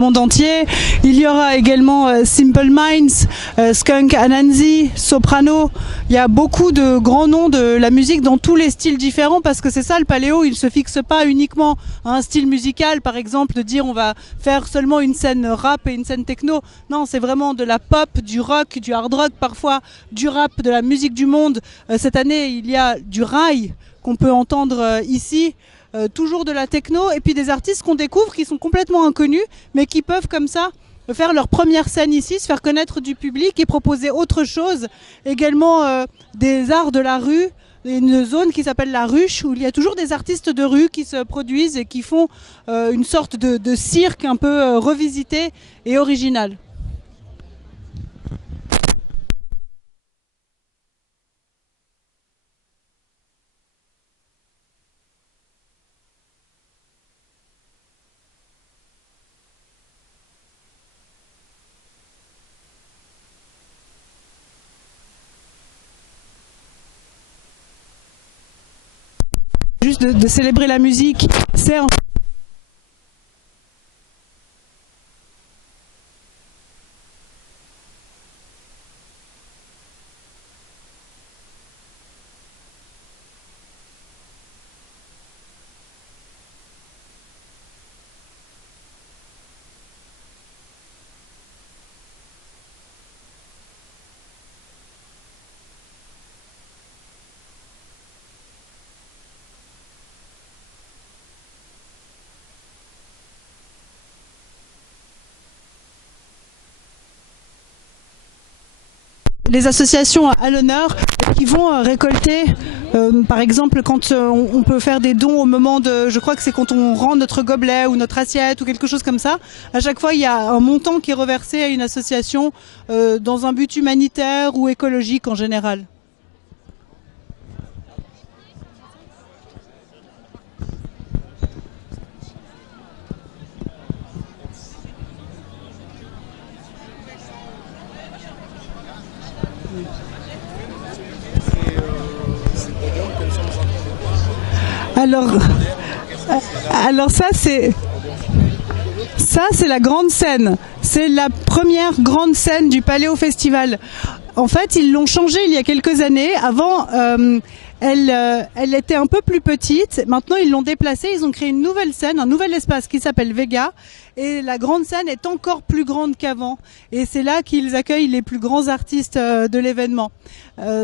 monde entier. Il y aura également Simple Minds, Skunk Anansi, Soprano. Il y a beaucoup de grands noms de la musique dans tous les styles différents parce que c'est ça le paléo, il ne se fixe pas uniquement à un style musical, par exemple de dire on va faire seulement une scène rap et une scène techno. Non, c'est vraiment de la pop, du rock, du hard rock, parfois du rap, de la musique du monde. Cette année, il y a du rail qu'on peut entendre ici. Toujours de la techno et puis des artistes qu'on découvre qui sont complètement inconnus mais qui peuvent comme ça faire leur première scène ici, se faire connaître du public et proposer autre chose. Également des arts de la rue, une zone qui s'appelle la ruche où il y a toujours des artistes de rue qui se produisent et qui font une sorte de cirque un peu revisité et original. Juste de célébrer la musique, c'est un... Les associations à l'honneur qui vont récolter, par exemple quand on peut faire des dons au moment de, je crois que c'est quand on rend notre gobelet ou notre assiette ou quelque chose comme ça, à chaque fois il y a un montant qui est reversé à une association dans un but humanitaire ou écologique en général. Alors ça c'est la grande scène. C'est la première grande scène du Paléo Festival. En fait, ils l'ont changée il y a quelques années. Avant, elle était un peu plus petite. Maintenant, ils l'ont déplacée. Ils ont créé une nouvelle scène, un nouvel espace qui s'appelle Vega. Et la grande scène est encore plus grande qu'avant. Et c'est là qu'ils accueillent les plus grands artistes de l'événement.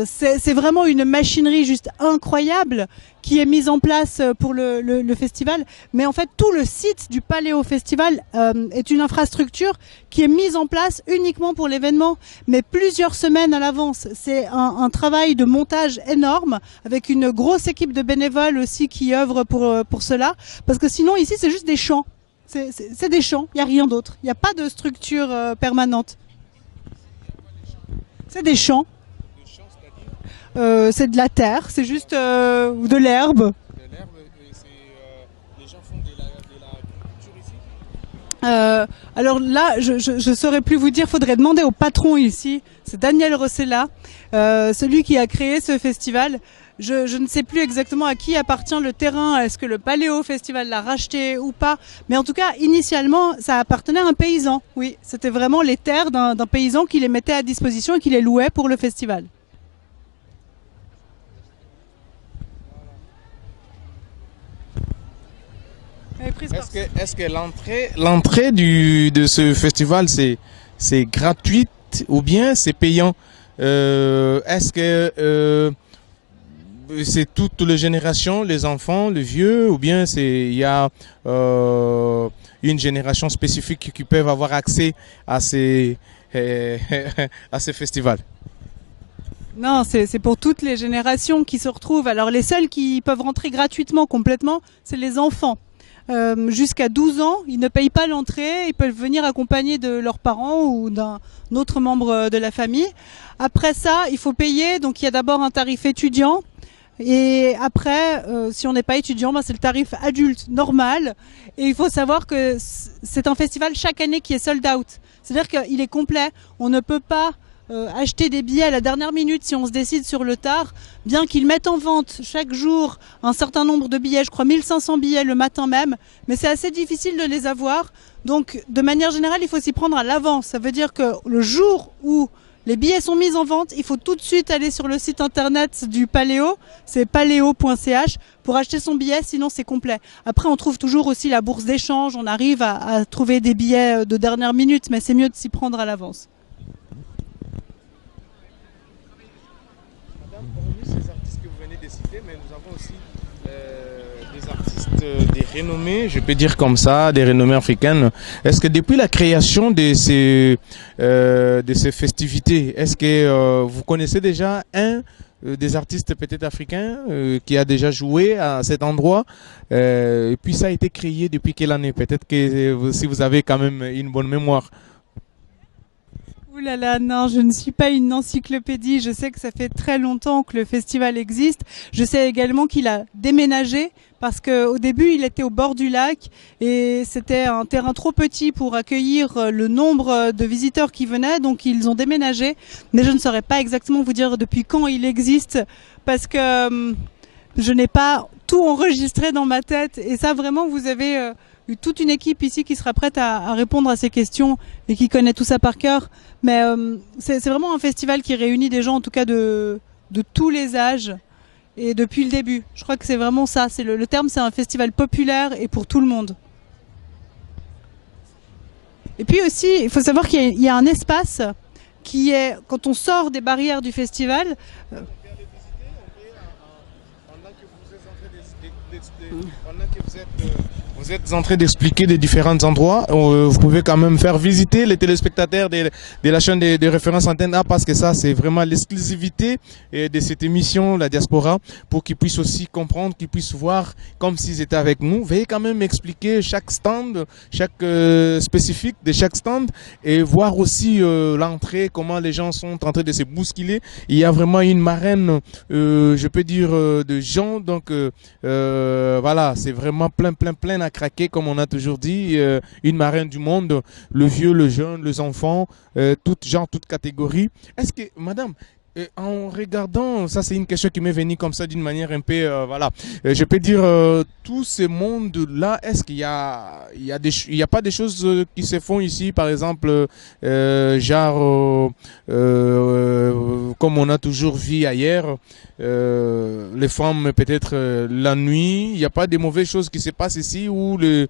C'est vraiment une machinerie juste incroyable qui est mise en place pour le festival. Mais en fait, tout le site du Paléo Festival est une infrastructure qui est mise en place uniquement pour l'événement, mais plusieurs semaines à l'avance. C'est un travail de montage énorme, avec une grosse équipe de bénévoles aussi qui œuvrent pour cela. Parce que sinon, ici, c'est juste des champs. C'est des champs, il n'y a rien d'autre. Il n'y a pas de structure permanente. C'est des champs. C'est de la terre, c'est juste de l'herbe. Les gens font de l'agriculture ici Alors là, je ne saurais plus vous dire, faudrait demander au patron ici. C'est Daniel Rossella, celui qui a créé ce festival. Je ne sais plus exactement à qui appartient le terrain, est-ce que le Paléo Festival l'a racheté ou pas. Mais en tout cas, initialement, ça appartenait à un paysan. Oui, c'était vraiment les terres d'un paysan qui les mettait à disposition et qui les louait pour le festival. Est-ce que l'entrée de ce festival c'est gratuite ou bien c'est payant? Est-ce que c'est toutes les générations, les enfants, les vieux, ou bien il y a une génération spécifique qui peuvent avoir accès à ces festivals? Non, c'est pour toutes les générations qui se retrouvent. Alors les seuls qui peuvent rentrer gratuitement complètement, c'est les enfants. Jusqu'à 12 ans, ils ne payent pas l'entrée, ils peuvent venir accompagnés de leurs parents ou d'un autre membre de la famille. Après ça, il faut payer, donc il y a d'abord un tarif étudiant. Et après, si on n'est pas étudiant, c'est le tarif adulte normal. Et il faut savoir que c'est un festival chaque année qui est sold out. C'est-à-dire qu'il est complet. On ne peut pas acheter des billets à la dernière minute si on se décide sur le tard, bien qu'ils mettent en vente chaque jour un certain nombre de billets, je crois 1500 billets le matin même, mais c'est assez difficile de les avoir. Donc de manière générale, il faut s'y prendre à l'avance. Ça veut dire que le jour où les billets sont mis en vente, il faut tout de suite aller sur le site internet du Paléo, c'est paléo.ch, pour acheter son billet, sinon c'est complet. Après, on trouve toujours aussi la bourse d'échange, on arrive à trouver des billets de dernière minute, mais c'est mieux de s'y prendre à l'avance. Madame, hormis ces artistes que vous venez de citer, mais nous avons aussi des artistes, des renommées, je peux dire comme ça, des renommées africaines. Est-ce que depuis la création de ces festivités, est-ce que vous connaissez déjà un des artistes peut-être africains qui a déjà joué à cet endroit et puis ça a été créé depuis quelle année? Peut-être que si vous avez quand même une bonne mémoire. Ouh là là, non, je ne suis pas une encyclopédie. Je sais que ça fait très longtemps que le festival existe. Je sais également qu'il a déménagé parce qu'au début, il était au bord du lac et c'était un terrain trop petit pour accueillir le nombre de visiteurs qui venaient. Donc, ils ont déménagé. Mais je ne saurais pas exactement vous dire depuis quand il existe parce que je n'ai pas tout enregistré dans ma tête. Et ça, vraiment, vous avez toute une équipe ici qui sera prête à répondre à ces questions et qui connaît tout ça par cœur. Mais c'est vraiment un festival qui réunit des gens, en tout cas de tous les âges et depuis le début. Je crois que c'est vraiment ça. C'est le terme, c'est un festival populaire et pour tout le monde. Et puis aussi, il faut savoir qu'il y a un espace qui est, quand on sort des barrières du festival, vous êtes en train d'expliquer des différents endroits. Vous pouvez quand même faire visiter les téléspectateurs de la chaîne de référence Antenne A parce que ça, c'est vraiment l'exclusivité de cette émission, la diaspora, pour qu'ils puissent aussi comprendre, qu'ils puissent voir comme s'ils étaient avec nous. Veuillez quand même expliquer chaque stand, chaque spécifique de chaque stand et voir aussi l'entrée, comment les gens sont en train de se bousculer. Il y a vraiment une marraine, je peux dire, de gens. Donc, voilà, c'est vraiment plein à craquer, comme on a toujours dit, une marraine du monde, le vieux, le jeune, les enfants, tout genre, toute catégorie. Est-ce que, madame, en regardant, ça c'est une question qui m'est venue comme ça d'une manière un peu, voilà, je peux dire, tout ce monde-là, est-ce qu'il y a pas des choses qui se font ici, par exemple, genre, comme on a toujours vu ailleurs, les femmes peut-être la nuit, il n'y a pas de mauvaises choses qui se passent ici ou des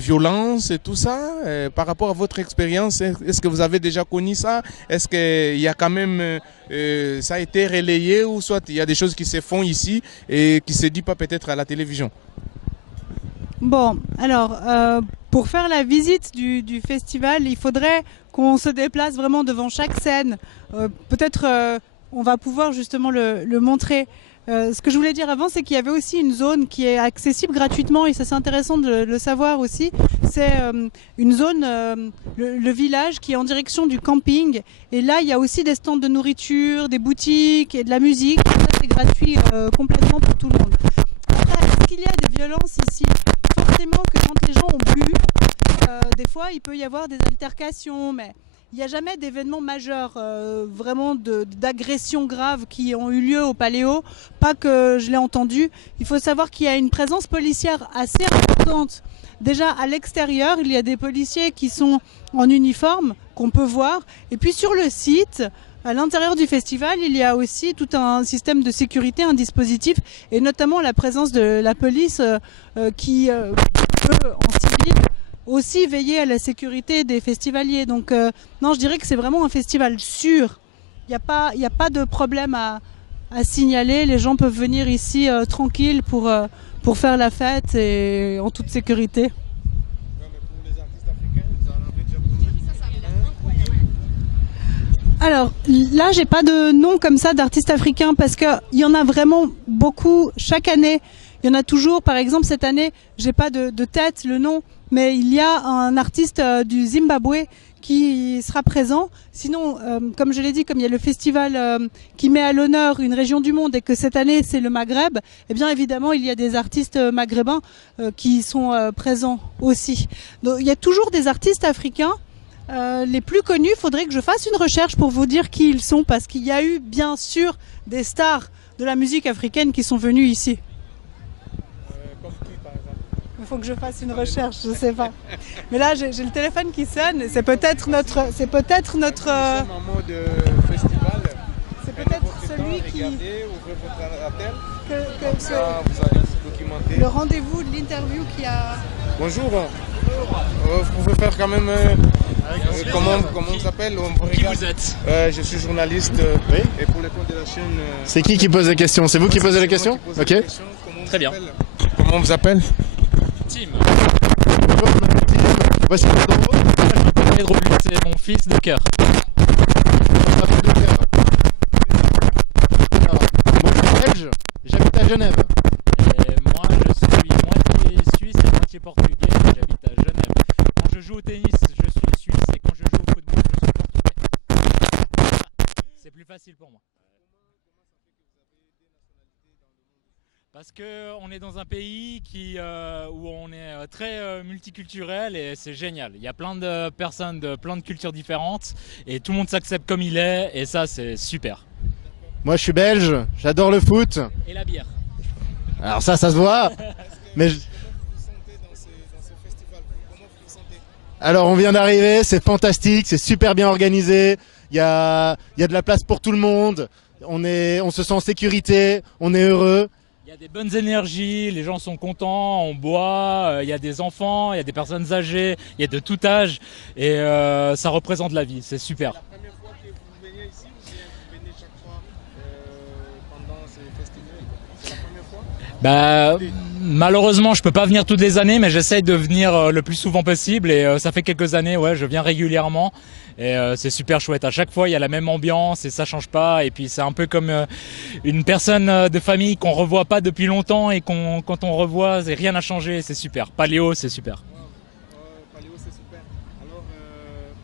violences et tout ça. Par rapport à votre expérience, est-ce que vous avez déjà connu ça? Est-ce qu'il y a quand même, ça a été relayé ou soit il y a des choses qui se font ici et qui ne se disent pas peut-être à la télévision? Bon, alors, pour faire la visite du festival, il faudrait qu'on se déplace vraiment devant chaque scène. Peut-être on va pouvoir justement le montrer. Ce que je voulais dire avant, c'est qu'il y avait aussi une zone qui est accessible gratuitement et ça c'est intéressant de le savoir aussi. C'est une zone, le village qui est en direction du camping et là il y a aussi des stands de nourriture, des boutiques et de la musique. Ça c'est gratuit complètement pour tout le monde. Après, est-ce qu'il y a des violences ici? Forcément que quand les gens ont bu, des fois il peut y avoir des altercations, mais il n'y a jamais d'événements majeurs, vraiment d'agressions graves qui ont eu lieu au Paléo, pas que je l'ai entendu. Il faut savoir qu'il y a une présence policière assez importante. Déjà à l'extérieur, il y a des policiers qui sont en uniforme, qu'on peut voir. Et puis sur le site, à l'intérieur du festival, il y a aussi tout un système de sécurité, un dispositif, et notamment la présence de la police qui peut, en civil, aussi veiller à la sécurité des festivaliers. Donc non, je dirais que c'est vraiment un festival sûr. Il n'y a pas de problème à signaler. Les gens peuvent venir ici tranquilles pour faire la fête et en toute sécurité. Alors là, j'ai pas de nom comme ça d'artistes africains parce qu'il y en a vraiment beaucoup chaque année. Il y en a toujours, par exemple cette année, j'ai pas de tête, le nom, mais il y a un artiste du Zimbabwe qui sera présent. Sinon, comme je l'ai dit, comme il y a le festival qui met à l'honneur une région du monde et que cette année c'est le Maghreb, eh bien évidemment il y a des artistes maghrébins qui sont présents aussi. Donc il y a toujours des artistes africains. les plus connus, il faudrait que je fasse une recherche pour vous dire qui ils sont, parce qu'il y a eu bien sûr des stars de la musique africaine qui sont venues ici. Comme qui, par exemple? Il faut que je fasse une recherche, je sais pas. Mais là, j'ai le téléphone qui sonne. C'est peut-être notre. Nous sommes en mode festival. C'est peut-être celui qui. Regardez, ouvrez votre appel. Comme Que ça, vous allez se documenter. le rendez-vous de l'interview qui a. Bonjour. Vous pouvez faire quand même. Comment vous s'appelle? Qui vous êtes? Je suis journaliste Oui. et pour les comptes de la chaîne. C'est qui pose les questions? C'est vous qui posez les questions? Ok. Très bien. Comment on vous appelle? Tim. Voici le numéro. Pedro Lutte, c'est mon fils de cœur. Alors, moi je suis belge, j'habite à Genève. Et moi, je suis moitié suisse et moitié portugais. J'habite à Genève. Quand je joue au tennis, je suis suisse et quand je joue au football, je suis portugais. C'est plus facile pour moi. Parce qu'on est dans un pays où on est très multiculturel et c'est génial. Il y a plein de personnes de plein de cultures différentes et tout le monde s'accepte comme il est et ça c'est super. Moi je suis belge, j'adore le foot. Et la bière. Alors ça se voit. Mais alors on vient d'arriver, c'est fantastique, c'est super bien organisé. Il y a de la place pour tout le monde. On se sent en sécurité, on est heureux. Il y a des bonnes énergies, les gens sont contents, on boit, il y a des enfants, il y a des personnes âgées, il y a de tout âge et ça représente la vie, c'est super. C'est la première fois que vous venez ici ou bien vous venez chaque fois pendant ces festivals? C'est la première fois? Malheureusement, je peux pas venir toutes les années, mais j'essaye de venir le plus souvent possible et ça fait quelques années, ouais, je viens régulièrement et c'est super chouette. À chaque fois, il y a la même ambiance et ça change pas. Et puis c'est un peu comme une personne de famille qu'on revoit pas depuis longtemps et quand on revoit, rien n'a changé. C'est super. Paléo, c'est super. Paléo, c'est super. Alors,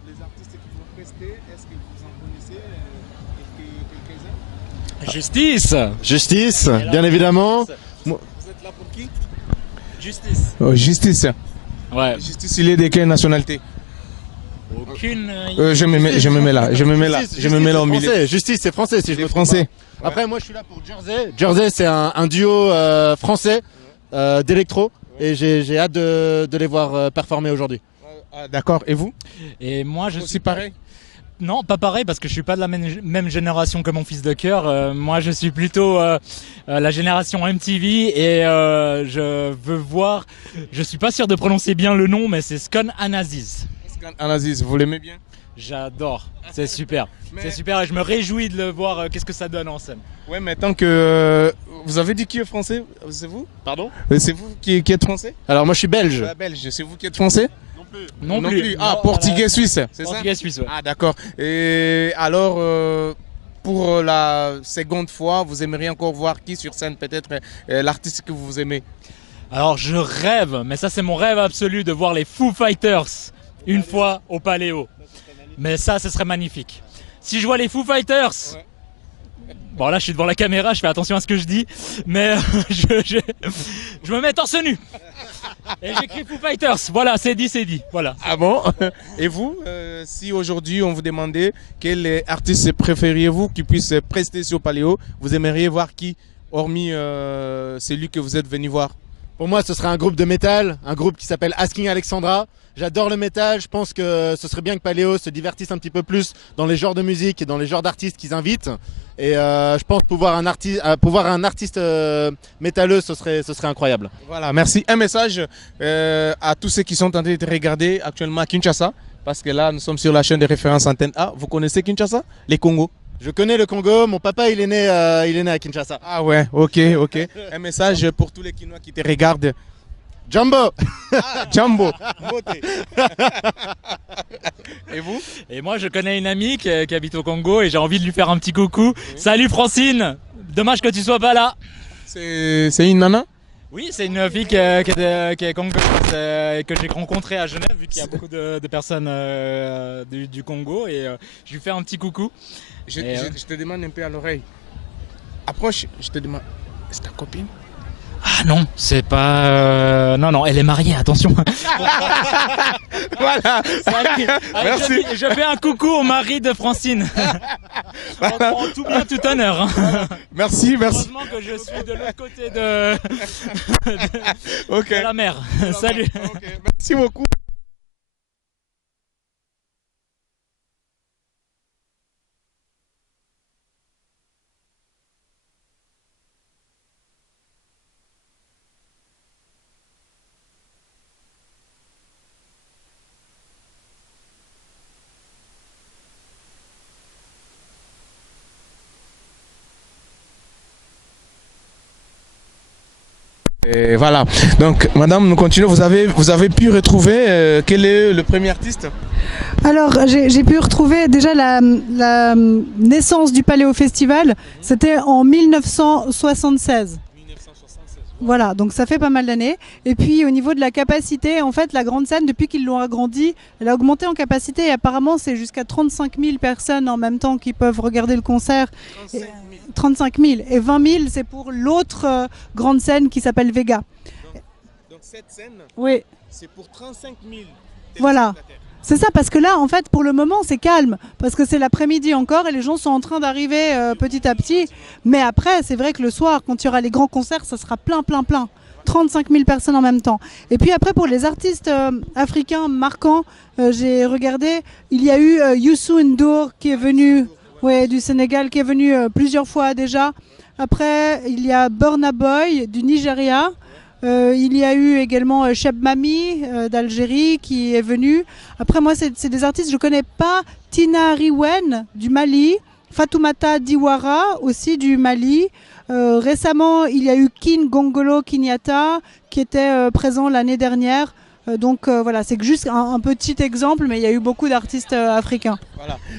les artistes qui vont prester, est-ce que vous en connaissez quelques-uns? Justice. Justice, bien évidemment. Vous êtes là pour qui? Justice. Justice. Ouais. Justice, il est de quelle nationalité? Aucune. Je me mets là au milieu. Justice, c'est français si je me trompe Français. pas. Après moi je suis là pour Jersey. Jersey c'est un duo français d'électro et j'ai hâte de les voir performer aujourd'hui. D'accord. Et vous? Et moi, je Aussi suis pareil? Non, pas pareil parce que je suis pas de la même génération que mon fils de cœur. Moi, je suis plutôt la génération MTV et je veux voir. Je suis pas sûr de prononcer bien le nom, mais c'est Skon Anaziz. Skon Anaziz, vous l'aimez bien? J'adore, c'est super. Mais- C'est super et je me réjouis de le voir. Qu'est-ce que ça donne en scène? Ouais, mais tant que vous avez dit qui est français? C'est vous? Pardon? C'est vous qui êtes français? Alors moi je suis belge. Belge. C'est vous qui êtes français? Non plus. Ah, Non, portugais suisse, c'est ça? Portugais suisse. Ouais. Ah, d'accord. Et alors, pour la seconde fois, vous aimeriez encore voir qui sur scène? Peut-être l'artiste que vous aimez? Alors je rêve, mais ça c'est mon rêve absolu de voir les Foo Fighters une fois au Paléo. Mais ça, ce serait magnifique. Si je vois les Foo Fighters, bon là je suis devant la caméra, je fais attention à ce que je dis, mais je me mets torse nu. Et j'écris Foo Fighters, voilà, c'est dit, voilà. Ah bon? Et vous, si aujourd'hui on vous demandait quel artiste préfériez-vous qui puisse prester sur Paléo, vous aimeriez voir qui, hormis celui que vous êtes venu voir? Pour moi ce serait un groupe de métal, un groupe qui s'appelle Asking Alexandra. J'adore le métal, je pense que ce serait bien que Paléo se divertisse un petit peu plus dans les genres de musique et dans les genres d'artistes qu'ils invitent. Et je pense pouvoir un artiste métalleux, ce serait incroyable. Voilà, merci. Un message à tous ceux qui sont en train de regarder actuellement à Kinshasa, parce que là nous sommes sur la chaîne de référence Antenne A. Vous connaissez Kinshasa? Les Congo? Je connais le Congo, mon papa il est né à Kinshasa. Ah ouais, ok. Un message pour tous les Kinois qui te regardent. Jumbo. Ah, Jumbo. Et vous? Et moi je connais une amie qui habite au Congo et j'ai envie de lui faire un petit coucou. Salut Francine, dommage que tu sois pas là. C'est une nana? Oui, c'est une fille qui est congolaise et que j'ai rencontrée à Genève, vu qu'il y a beaucoup de personnes du Congo, et je lui fais un petit coucou. Je te demande un peu à l'oreille. Approche, je te demande. C'est ta copine? Ah non, c'est pas... Non, elle est mariée, attention. Voilà. Merci. Je fais un coucou au mari de Francine. En tout bien, tout honneur. Hein. Merci. Heureusement que je suis de l'autre côté de la mer. Salut. Okay. Merci beaucoup. Et voilà. Donc, madame, nous continuons. Vous avez pu retrouver quel est le premier artiste? Alors, j'ai pu retrouver déjà la naissance du Paléo Festival. C'était en 1976. Voilà, donc ça fait pas mal d'années. Et puis au niveau de la capacité, en fait, la grande scène, depuis qu'ils l'ont agrandie, elle a augmenté en capacité et apparemment c'est jusqu'à 35 000 personnes en même temps qui peuvent regarder le concert. 35 000. Et 20 000, c'est pour l'autre grande scène qui s'appelle Vega. Donc cette scène, oui, c'est pour 35 000. Voilà. C'est ça, parce que là, en fait, pour le moment, c'est calme, parce que c'est l'après-midi encore et les gens sont en train d'arriver petit à petit. Mais après, c'est vrai que le soir, quand il y aura les grands concerts, ça sera plein. 35 000 personnes en même temps. Et puis après, pour les artistes africains marquants, j'ai regardé, il y a eu Youssou N'Dour qui est venu du Sénégal, qui est venu plusieurs fois déjà. Après, il y a Burna Boy du Nigeria. Il y a eu également Cheb Mami d'Algérie qui est venu. Après moi c'est des artistes que je connais pas. Tina Riwen du Mali, Fatoumata Diawara aussi du Mali. Récemment il y a eu King Gongolo Kenyatta qui était présent l'année dernière. Donc voilà, c'est juste un petit exemple, mais il y a eu beaucoup d'artistes africains.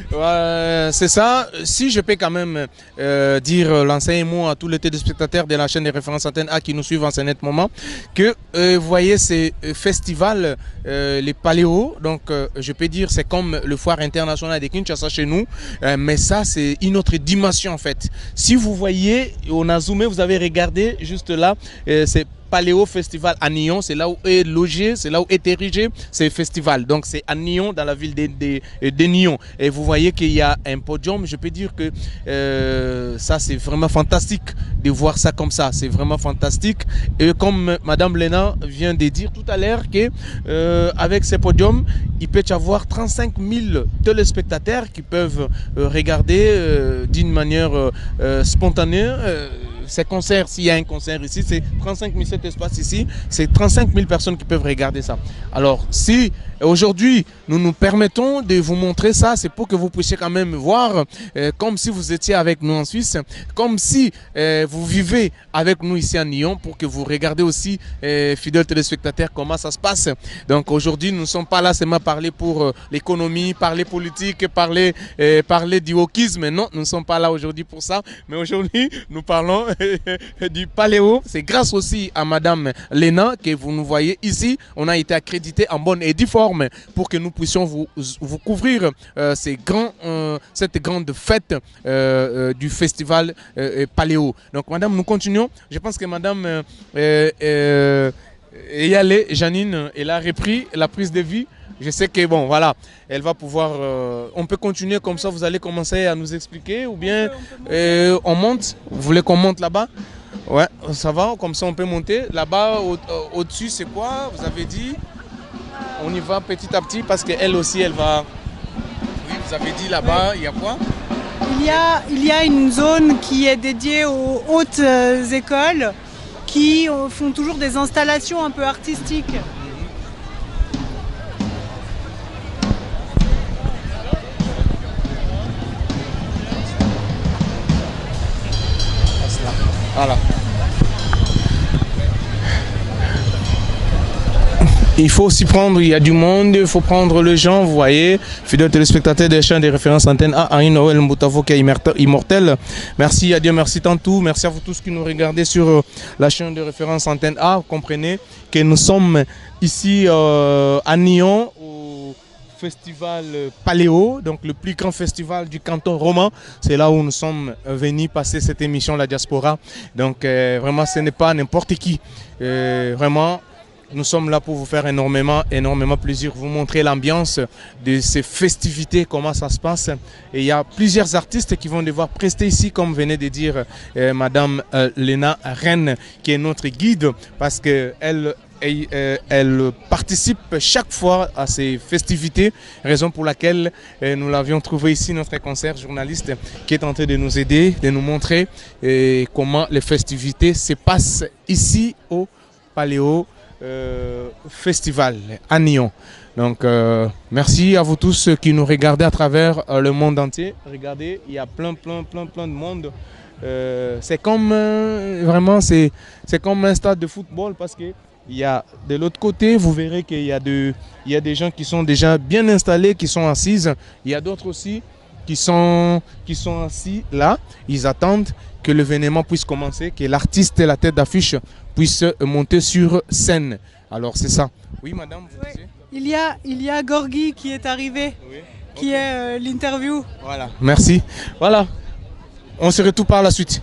Voilà, c'est ça. Si je peux quand même lancer un mot à tous les téléspectateurs de la chaîne des références Antenne A qui nous suivent en ce net moment, que vous voyez ces festivals, les Paléo, donc je peux dire c'est comme le foire international de Kinshasa chez nous, mais ça c'est une autre dimension en fait. Si vous voyez, on a zoomé, vous avez regardé juste là, c'est Paléo Festival à Nyon, c'est là où est logé, c'est là où est érigé ce festival. Donc c'est à Nyon, dans la ville de Nyon. Et vous voyez qu'il y a un podium. Je peux dire que ça c'est vraiment fantastique de voir ça comme ça. C'est vraiment fantastique. Et comme Madame Lena vient de dire tout à l'heure que avec ce podium, il peut y avoir 35 000 téléspectateurs qui peuvent regarder d'une manière spontanée. Ces concerts, s'il y a un concert ici, c'est 35 000, cet espace ici, c'est 35 000 personnes qui peuvent regarder ça. Alors, si aujourd'hui, nous nous permettons de vous montrer ça, c'est pour que vous puissiez quand même voir, comme si vous étiez avec nous en Suisse, comme si vous vivez avec nous ici à Nyon, pour que vous regardez aussi, fidèles téléspectateurs, comment ça se passe. Donc aujourd'hui, nous ne sommes pas là seulement parler pour l'économie, parler politique, parler du wokisme. Non, nous ne sommes pas là aujourd'hui pour ça. Mais aujourd'hui, nous parlons du Paléo. C'est grâce aussi à Madame Lena que vous nous voyez ici. On a été accrédité en bonne et due forme pour que nous puissions vous couvrir cette grande fête du festival Paléo. Donc Madame, nous continuons. Je pense que Madame Eyale Janine, elle a repris la prise de vie. Je sais que bon, voilà, elle va pouvoir. On peut continuer comme ça. Vous allez commencer à nous expliquer ou bien on monte. Vous voulez qu'on monte là-bas? Ouais, ça va. Comme ça, on peut monter. Là-bas, au-dessus, c'est quoi? Vous avez dit. On y va petit à petit parce qu'elle aussi, elle va. Oui, vous avez dit là-bas, il y a quoi? Il y a une zone qui est dédiée aux hautes écoles qui font toujours des installations un peu artistiques. Voilà. Il faut aussi prendre, il y a du monde, il faut prendre les gens, vous voyez, fidèles téléspectateurs des chaînes des références Antenne A, Aïe Noël Mboutavo qui est immortel. Merci à Dieu, merci Tantou, merci à vous tous qui nous regardez sur la chaîne de référence Antenne A. Vous comprenez que nous sommes ici à Nyon, au festival Paléo, donc le plus grand festival du canton roman. C'est là où nous sommes venus passer cette émission La Diaspora. Donc vraiment, ce n'est pas n'importe qui. Vraiment, nous sommes là pour vous faire énormément plaisir, vous montrer l'ambiance de ces festivités, comment ça se passe. Et il y a plusieurs artistes qui vont devoir prester ici, comme venait de dire Madame Léna Rennes, qui est notre guide, parce qu'elle elle participe chaque fois à ces festivités, raison pour laquelle nous l'avions trouvé ici, notre concert journaliste, qui est en train de nous aider, de nous montrer comment les festivités se passent ici au Paléo Festival à Nyon. Donc merci à vous tous qui nous regardez à travers le monde entier. Regardez, il y a plein de monde. C'est comme vraiment c'est comme un stade de football, parce que il y a de l'autre côté, vous verrez qu'il y a des gens qui sont déjà bien installés, qui sont assises. Il y a d'autres aussi qui sont assis là. Ils attendent que l'événement puisse commencer, que l'artiste et la tête d'affiche puissent monter sur scène. Alors c'est ça. Oui madame, vous disiez ? Il y a Gorgui qui est arrivé, oui. Qui est l'interview. Voilà, merci. Voilà, on se retrouve par la suite.